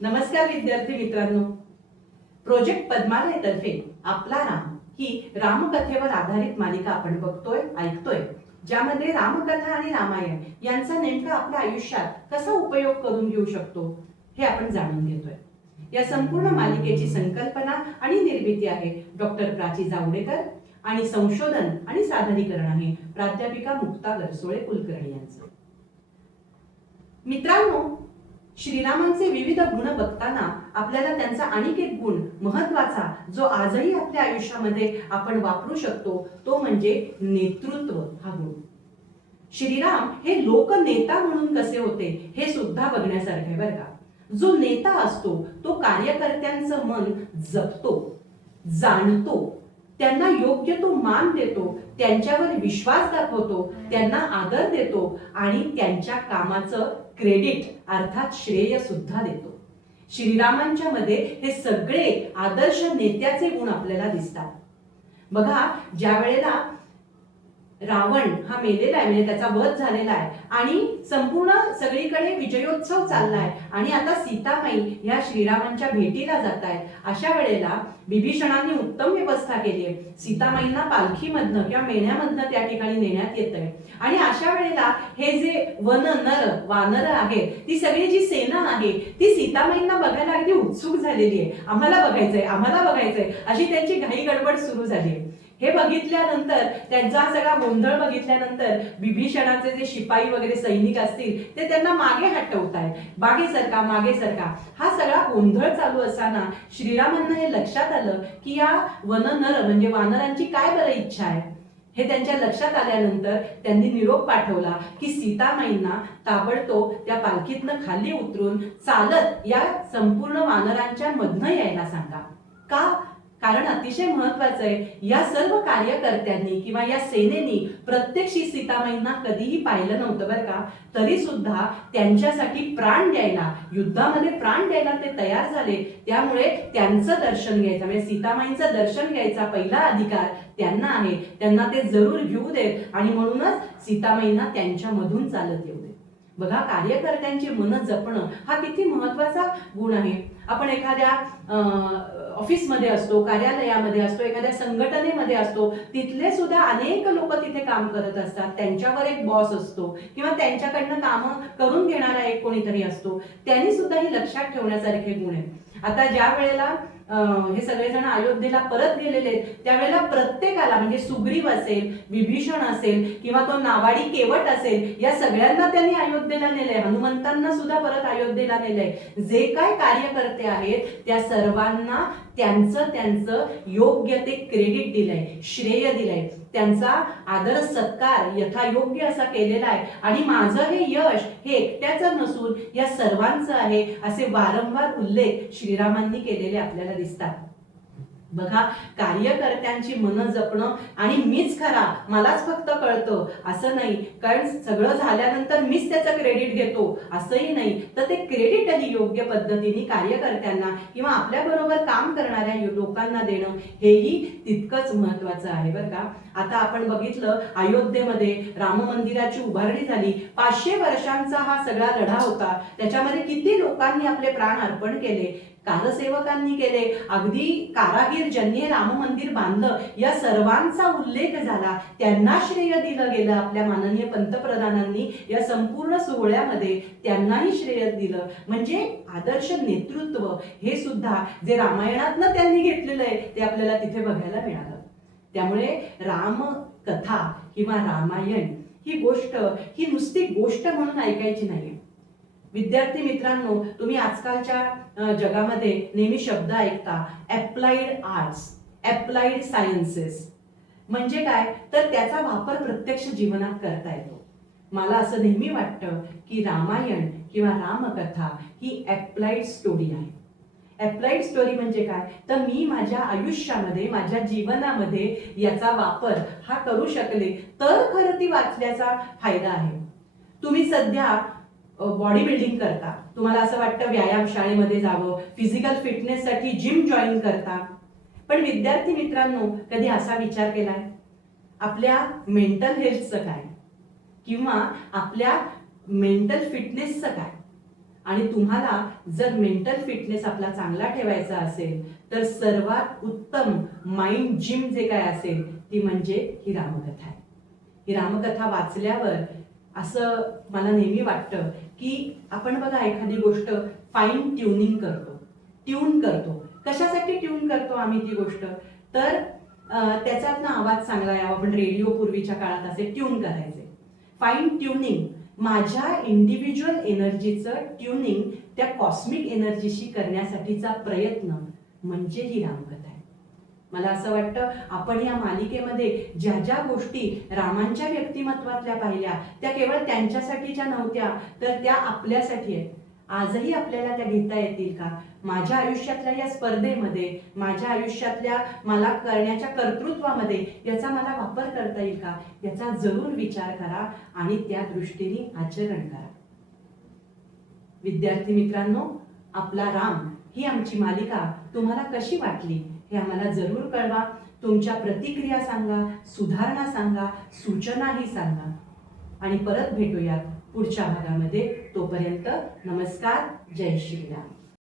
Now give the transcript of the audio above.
नमस्कार विद्यार्थी मित्रांनो. प्रोजेक्ट पद्मालय तर्फे आपला राम ही रामकथेवर आधारित मालिका आपण बघतोय, ऐकतोय, ज्यामध्ये रामकथा आणि रामायण यांचा नेमका आपल्या आयुष्यात कसा उपयोग करून घेऊ शकतो हे आपण जाणून घेतोय. या संपूर्ण मालिकेची संकल्पना आणि निर्मिती आहे डॉक्टर प्राची जावडेकर आणि संशोधन आणि सादरीकरण आहे प्राध्यापिका मुक्ता गरसोळे कुलकर्णी यांचं. मित्रांनो, श्रीरामांचे विविध गुण बघताना आपल्याला त्यांचा आणखी एक गुण महत्वाचा जो आजही आपल्या आयुष्यामध्ये आपण वापरू शकतो तो म्हणजे नेतृत्व हा गुण. श्रीराम हे लोकनेता म्हणून कसे होते हे सुद्धा बघण्यासारखे आहे बरं का. जो नेता असतो तो कार्यकर्त्यांचं मन जपतो, जाणतो, त्यांना योग्य तो मान देतो, त्यांच्यावर विश्वास दाखवतो, त्यांना आदर देतो आणि त्यांच्या कामाचं क्रेडिट अर्थात श्रेय सुद्धा देतो. श्रीरामांच्या मध्ये हे सगळे आदर्श नेत्याचे गुण आपल्याला दिसतात. बघा, ज्या वेळेला रावण हा मेलेला आहे, म्हणजे त्याचा वध झालेला आहे आणि संपूर्ण सगळीकडे विजयोत्सव चाललाय आणि आता सीतामाई ह्या श्रीरामांच्या भेटीला जात आहेत. अशा वेळेला विभीषणाने उत्तम व्यवस्था केली आहे. सीतामाईंना पालखीमधनं किंवा मेण्यामधनं त्या ठिकाणी नेण्यात येत आहे आणि अशा वेळेला हे जे वानर आहेत, ती सगळी जी सेना आहे ती सीतामाईंना बघायला अगदी उत्सुक झालेली आहे. आम्हाला बघायचंय अशी त्यांची घाई गडबड सुरू झाली आहे. हे बघितल्यानंतर, त्यांचा सगळा गोंधळ बघितल्यानंतर विभीषणाचे जे शिपाई वगैरे सैनिक असतील ते त्यांना मागे हटवतायत, मागे सरका. हा सगळा गोंधळ चालू असताना श्रीरामांना हे लक्षात आलं की या वननर म्हणजे वानरांची काय बरं इच्छा आहे. हे त्यांच्या लक्षात आल्यानंतर त्यांनी निरोप पाठवला की सीतामाईंना ताबडतोब त्या पालखीतनं खाली उतरून चालत या संपूर्ण वानरांच्या मधनं यायला सांगा. का? कारण अतिशय महत्वाचं आहे, या सर्व कार्यकर्त्यांनी किंवा या सेनेनी प्रत्यक्षी सीतामाईंना कधीही पाहिलं नव्हतं बरं का. तरी सुद्धा त्यांच्यासाठी प्राण द्यायला, युद्धामध्ये प्राण द्यायला ते तयार झाले. त्यामुळे त्यांचं दर्शन घ्यायचं म्हणजे सीतामाईंचं दर्शन घ्यायचा पहिला अधिकार त्यांना आहे. त्यांना ते जरूर घेऊ देत आणि म्हणूनच सीतामाईंना त्यांच्या मधून चालत येऊ देत. बघा, कार्यकर्त्यांची मन जपणं हा किती महत्वाचा गुण आहे. आपण एखाद्या ऑफिसमध्ये असतो, कार्यालयामध्ये असतो, एखाद्या संघटनेमध्ये असतो, तिथले सुद्धा अनेक लोक तिथे काम करत असतात. त्यांच्यावर एक बॉस असतो किंवा त्यांच्याकडनं कामं करून घेणारा एक कोणीतरी असतो. त्यांनी सुद्धा ही लक्षात ठेवण्यासारखे गुण आहेत. आता ज्या वेळेला हे सगळेजण अयोध्येला परत गेलेले त्यावेळेला प्रत्येकाला म्हणजे सुग्रीव असेल, विभीषण असेल किंवा तो नावाडी केवट असेल, या सगळ्यांना त्यांनी अयोध्येला नेलंय. हनुमंतांना सुद्धा परत अयोध्येला नेलंय. जे काय कार्यकर्ते आहेत त्या सर्वांना त्यांचं योग्य ते क्रेडिट दिलंय, श्रेय दिलंय, त्यांचा आदर सत्कार यथायोग्य असा केलेला आहे आणि माझं हे यश हे एकट्याचं नसून या सर्वांचं आहे असे वारंवार उल्लेख श्रीरामांनी केलेले आपल्याला दिसतात. बघा, कार्यकर्त्यांची मन जपणं आणि मीच खरा, मलाच फक्त कळतं असं नाही, कारण सगळं झाल्यानंतर मीच त्याचं क्रेडिट घेतो असंही नाही, तर ते क्रेडिट आणि योग्य पद्धतीने कार्यकर्त्यांना किंवा आपल्या बरोबर काम करणाऱ्या लोकांना देणं हेही तितकंच महत्वाचं आहे बरं का. आता आपण बघितलं, अयोध्येमध्ये राम मंदिराची उभारणी झाली. 500 वर्षांचा हा सगळा लढा होता. त्याच्यामध्ये किती लोकांनी आपले प्राण अर्पण केले, कारसेवकांनी केले, अगदी कारागीर ज्यांनी राम मंदिर बांधलं या सर्वांचा उल्लेख झाला. त्यांना श्रेय दिलं गेलं. आपल्या माननीय पंतप्रधानांनी या संपूर्ण सोहळ्यामध्ये त्यांनाही श्रेय दिलं. म्हणजे आदर्श नेतृत्व हे सुद्धा जे रामायणातनं त्यांनी घेतलेलं आहे ते आपल्याला तिथे बघायला मिळालं. त्यामुळे रामकथा किंवा रामायण ही गोष्ट ही नुसती गोष्ट म्हणून ऐकायची नाही. विद्यार्थी मित्रांनो, तुम्ही आजकालच्या जगामध्ये नेहमी शब्द ऐकता अप्लाइड आर्ट्स, अप्लाइड सायन्सेस. म्हणजे काय, तर त्याचा वापर प्रत्यक्ष जीवनात करता येतो. मला असं नेहमी वाटतं की रामायण किंवा रामकथा ही अप्लाइड स्टोरी आहे. अप्लाइड स्टोरी म्हणजे काय, तर मी माझ्या आयुष्यामध्ये, माझ्या जीवनामध्ये याचा वापर हा करू शकले तर खरं ती वाचल्याचा फायदा आहे. तुम्ही सध्या बॉडी बिल्डिंग करता, तुम्हाला असं वाटतं व्यायाम शाळेमध्ये जावं, फिजिकल फिटनेस साठी जिम जॉईन करता. पण विद्यार्थी मित्रांनो, कधी असा विचार केलाय आपल्या मेंटल हेल्थचं काय किंवा आपल्या मेंटल फिटनेसचं काय? आणि तुम्हाला जर मेंटल फिटनेस आपला चांगला ठेवायचा असेल तर सर्वात उत्तम माइंड जिम जे काय असेल ती म्हणजे ही रामकथा आहे. ही रामकथा वाचल्यावर असं मला नेहमी वाटतं की आपण बघा एखादी गोष्ट फाईन ट्युनिंग करतो, ट्यून करतो. कशासाठी ट्यून करतो आम्ही ती गोष्ट? तर त्याच्यात ना आवाज चांगला यावा. आपण रेडिओ पूर्वीच्या काळात असे ट्यून करायचे. फाईन ट्युनिंग माझ्या इंडिव्हिज्युअल एनर्जीचं ट्युनिंग त्या कॉस्मिक एनर्जीशी करण्यासाठीचा प्रयत्न म्हणजे ही रामकथा आहे. मला असं वाटतं आपण या मालिकेमध्ये ज्या ज्या गोष्टी रामांच्या व्यक्तिमत्वातल्या पाहिल्या त्या केवळ त्यांच्यासाठीच्या नव्हत्या, तर त्या आपल्यासाठी आहेत. आजही आपल्याला त्या घेता येतील का? माझ्या आयुष्यातल्या या स्पर्धेमध्ये, माझ्या आयुष्यातल्या मला करण्याच्या कर्तृत्वामध्ये याचा मला वापर करता येईल का? याचा जरूर विचार करा आणि त्या दृष्टीने आचरण करा. विद्यार्थी मित्रांनो, आपला राम ही आमची मालिका तुम्हाला कशी वाटली हे आम्हाला जरूर कळवा. तुमच्या प्रतिक्रिया सांगा, सुधारणा सांगा, सूचनाही सांगा आणि परत भेटूयात पुढच्या भागामध्ये. तोपर्यंत नमस्कार, जय श्रीराम.